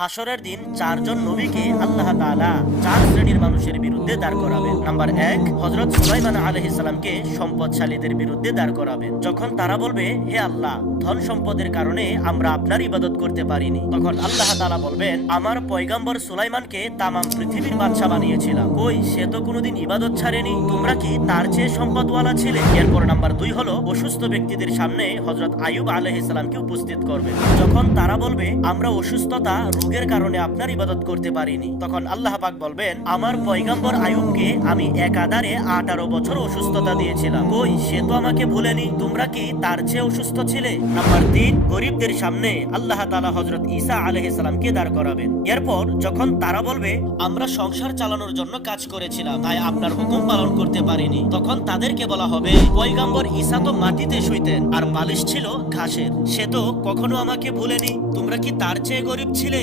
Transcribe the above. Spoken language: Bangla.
হাসরের দিন চারজন নবীকে আল্লাহ তাআলা চার শ্রেণীর মানুষের বিরুদ্ধে দাঁড় করাবেন। নাম্বার 1, হযরত সুলাইমান আলাইহিস সালামকে সম্পদশালীদের বিরুদ্ধে দাঁড় করাবেন। যখন তারা বলবে, হে আল্লাহ, ধন সম্পদের কারণে আমরা আপনার ইবাদত করতে পারিনি, তখন আল্লাহ তাআলা বলবেন, আমার পয়গম্বর সুলাইমানকে তামাম পৃথিবীর বাদশা বানিয়েছিলাম, কই সে তো কোনোদিন ইবাদত ছাড়েনি, তোমরা কি তার চেয়ে সম্পদওয়ালা ছিলে? এরপর নাম্বার 2 হলো অসুস্থ ব্যক্তিদের সামনে হযরত আইয়ুব আলাইহিস সালামকে উপস্থিত করবেন। যখন তারা বলবে, আমরা অসুস্থতা রোগের কারণে আপনার ইবাদত করতে পারিনি, তখন আল্লাহ পাক বলবেন, আমার পয়গম্বর আইয়ুবকে আমি একাধারে 18 বছর অসুস্থতা দিয়েছিলাম, কই সে তো আমাকে ভুলেনি, তোমরা কি তার চেয়ে অসুস্থ ছিলে? নাম্বার 3, গরিবদের সামনে আল্লাহ তাআলা হযরত ঈসা আলাইহিস সালামকে দাঁড় করাবেন। এরপর যখন তারা বলবে, আমরা সংসার চালানোর জন্য কাজ করেছিলাম, তাই আপনার হুকুম পালন করতে পারিনি, তখন তাদেরকে বলা হবে, পয়গম্বর ঈসা তো মাটিতে শুইতেন আর বালিশ ছিল ঘাসের, সে তো কখনো আমাকে ভুলেনি, তোমরা কি তার চেয়ে গরিব ছিলে?